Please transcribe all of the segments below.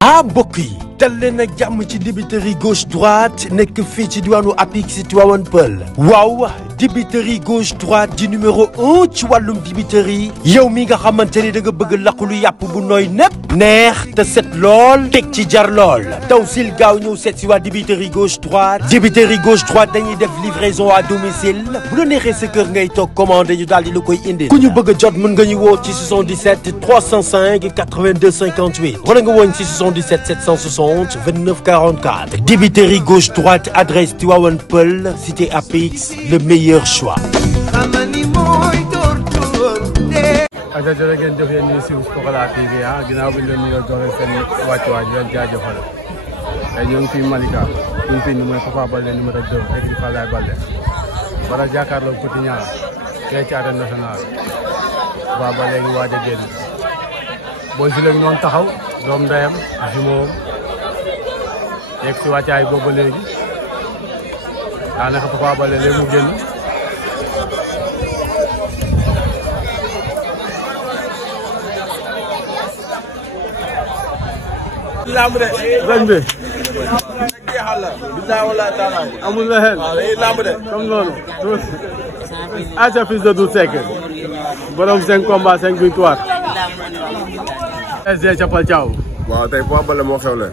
ah mbokk yi dal leen ak jàmm ci dibiteri gauche droite nekk fii ci diwaanu Apix Tivaouane Peulh waaw dibiteri gauche droite di numéro 1 ci wàllum dibiteri yow mi nga xamante ni da nga bëgg laqulu yàpp bu nooy nepp neex te set lool teg ci jar lool taw sil gaaw ñëw seet si waa dibiteri gauche droite dañuy def livraison à domicile bu la neexee sa kër ngay toog commandé ñu daal di la koy indil ku ñu bëgg a jot mën nga ñu woo ci 77 305 82 58 wala nga woon ci 77 760 29 44 dibiteri gauche droite adresse Tivaouane Peulh cité Apix le meilleur choix. ak jërë ngeen jëf yéen ñi siiw Pokola TV ginnaaw bi ñu leen nuyoo joxe seen wàccuwaay di leen jaajëfal tey ñoo ngi fii Malika ñu ngi fii ni mooy Papa Baldé numéro 2 écurie Falaye Baldé wala jàkkaarloo Petit Niang fee ci arène nationale Papa Baldé ngi waaj a génn booy si léegi noonu taxaw doom ndeyam jumeau yegg si wàccaay boobu ba léegi daanaka Papa Baldé léegi mu génn lamb de ren bi jeexal la billahi wallahi taala amul leneen waaw day lamb de comme loolu aca fils de Doudou Seck borom 5 combats 5 victoires SG Capal Thiaw waaw tey Papa Baldé moo xewle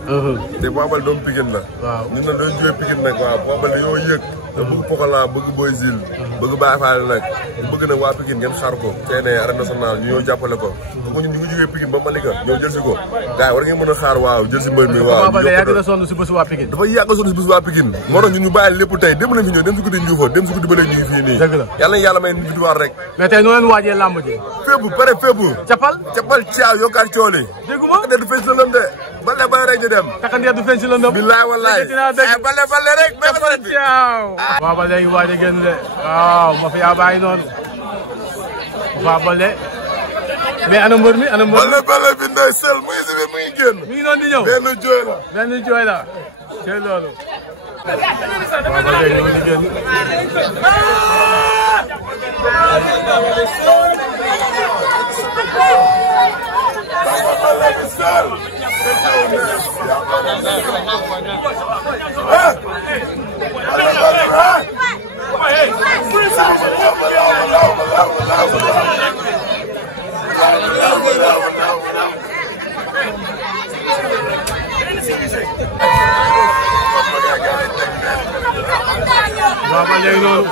tey Papa Baldé doomu Pikine la waaw ñun nag doon jógee Pikine nag waaw Papa Baldé yoo yëg te bëgg Pokola bëgg Boy Zil bëgg Baye Fall nag ñu bëgg nag waa Pikine ngeen xaar ko tey ne arène nationale ñu ñëw jàppale ko ko ñun ñu ngi jógee Pikine ba Malika ñëw jël si ko gars yi war ngeen mën a xaar waaw jël si mbër mi waaw Papa Baldé yàgg na sonn si bésu waa Pikine dafa yàgg sonn si bésu waa Pikine moo tax ñun ñu bàyyi lépp tey dem nañ fi ñëw dem si guddi Njuufa dem si guddi ba léegi ñu ngi fii nii dëgg la yàlla na yàlla may victoire rek mais tey noo leen waajee lamb ji fépp pare fépp Capal caaw yokkaat cooli dégguma du fees la lëm de Baldé ba rek ñu dem takandeer du feeñ si lëndëm billaay wallaay Baldé rek Papa Baldé ngi waaj a génn de waaw ma fi yaa bàyyi noonu Papa Baldé mais ana mbër mi Baldé bi ndey sel mu ngi si biir mu ngi génn mi ngi noonu di ñëw benn jooy la c'est loolu Papa Baldé ñu ngi génn Papa Baldé noonu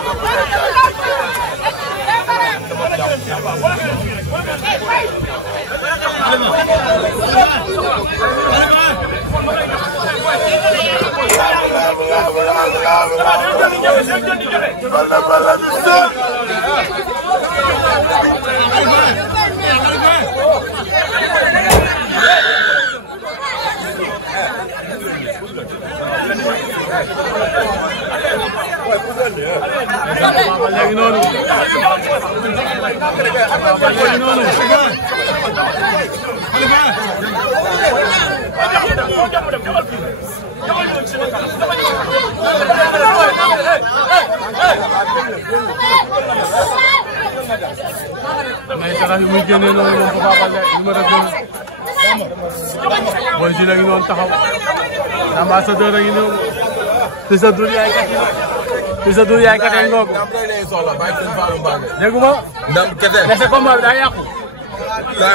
mais taxaw yi muy génnee noonu moom Papa Baldé numéro 2 Boy Zil a ngi noonu taxaw ambassadeur a ngi ñëw fils de Doudou yaay kat fils de Doudou yaay kat a ngoog dégguma ndam kete mais sa combat bi daa yàqu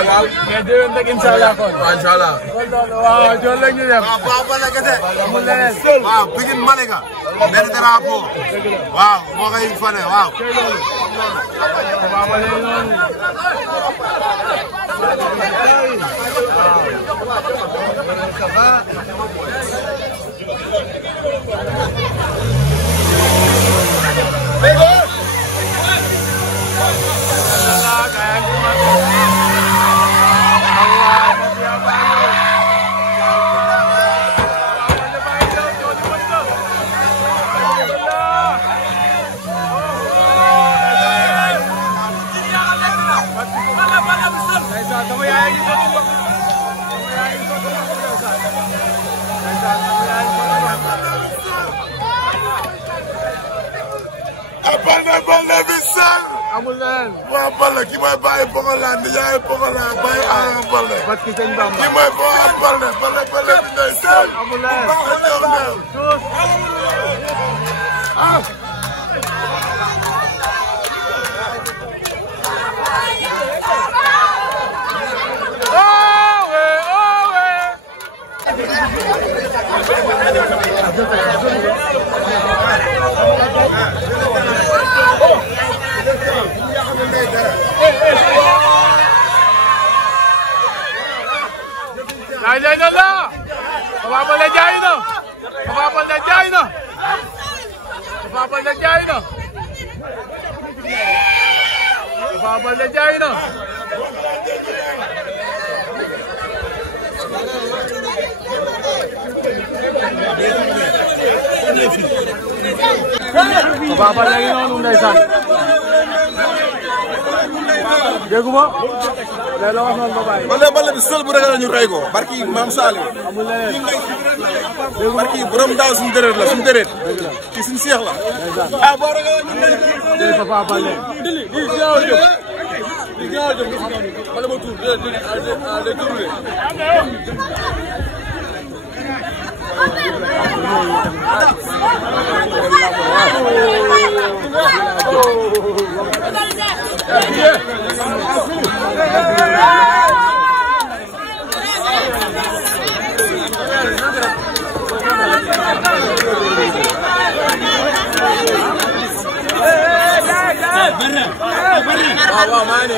waaw mais déwén rek inshallah kon inshallah waaw jox la ñu dem Papa Baldé kete amul leneen waaw Pikine Malika benn drapeau waaw moo koy fane waaw Papa Baldé noonu Baldé bi sal amul leneen waa Baldé ki mooy bàyyi Pokola ndi yaay Pokola bàyyi Ama Baldé parce que sëñ Bamba ki mooy Papa Balde bi ndeysaan. Papa lagi noonu ndeysaan dégguma lay la wax noonu ba bàyyi bale bi sol bu ragal ñu rey ko barki Maam Saliou amul leneen barki borom daaw suñu deret la suñu deret ci suñu seex la ah boo ragal ñu day Papa Baldé bale ma tuur de tourné waaw maa ngi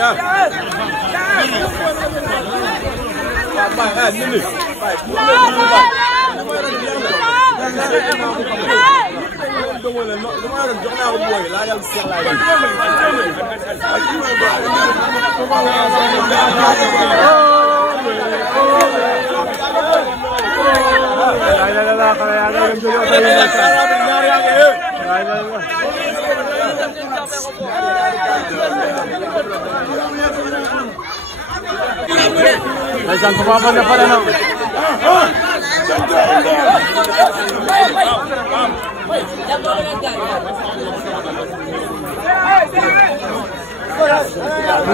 ndeysaan Papa Baldé pare na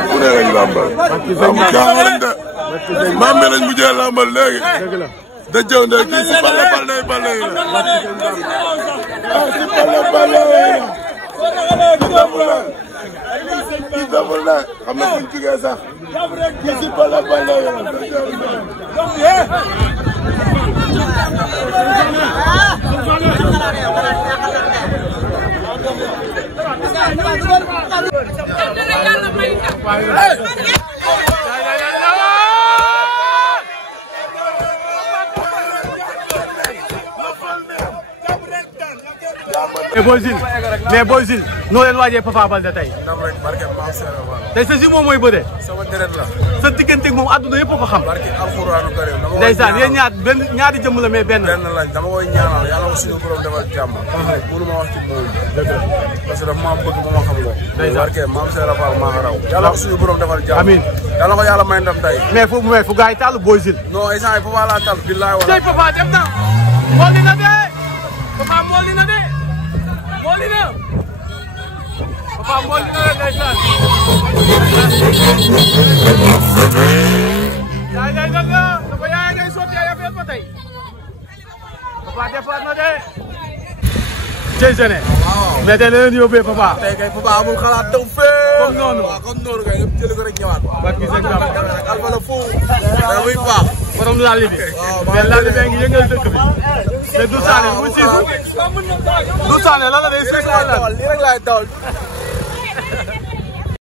ku ne lañ lambal. maam mi lañ mujjee lambal léegi. da jëw ne kii si Baldé Baldé yi la. si Baldé kii deful ne xam na buñ jugee sax kii si Baldé yi la. mais Boy Jules noo leen waajee Papa Baldé tey. ndam rek barke Maam Seera Fall. tey sa si moom mooy bëre. sama deret la. sa digganteeg moom àdduna yëpp a ko xam. barke alxuraanu karim. ndeysaan yéen ñaari jëmm la mais benn lañ dama koy ñaanal yàlla ko suñu borom defal jàmm. mënu ma wax ci moom. parce que dafa maa bëgg ba ma xam ko. barke Maam Seera Fall maa ko raw. yàlla ko suñu borom defal jàmm. amiin yàlla ko yàlla may ndam tey. mais fu gars yi tàll Boy Jules. non instant yii Papa laa tal billaay wala. tey Papa dem na. mooli na de. Papa mooli na de. mooli na. Papa mooli na de ndeysaan. yaay day dëgg dafa yaay ngay sotti ay affaire ba tey. Papa defaat na de. Cey Sene. waaw mais tey leneen yóbbee Papa. tey kay Papa amul xalaat taw fee. comme noonu waaw comme noonu kay lépp jëli ko rek ñëwaat. barki sëñ Bamba. alfa la foofu. dara muy baax. borom laali bi. mais laali bee ngi yëngal dëkk bi. mais du saane muy siisu. du saane lan la day siisu. lii rek laay dawal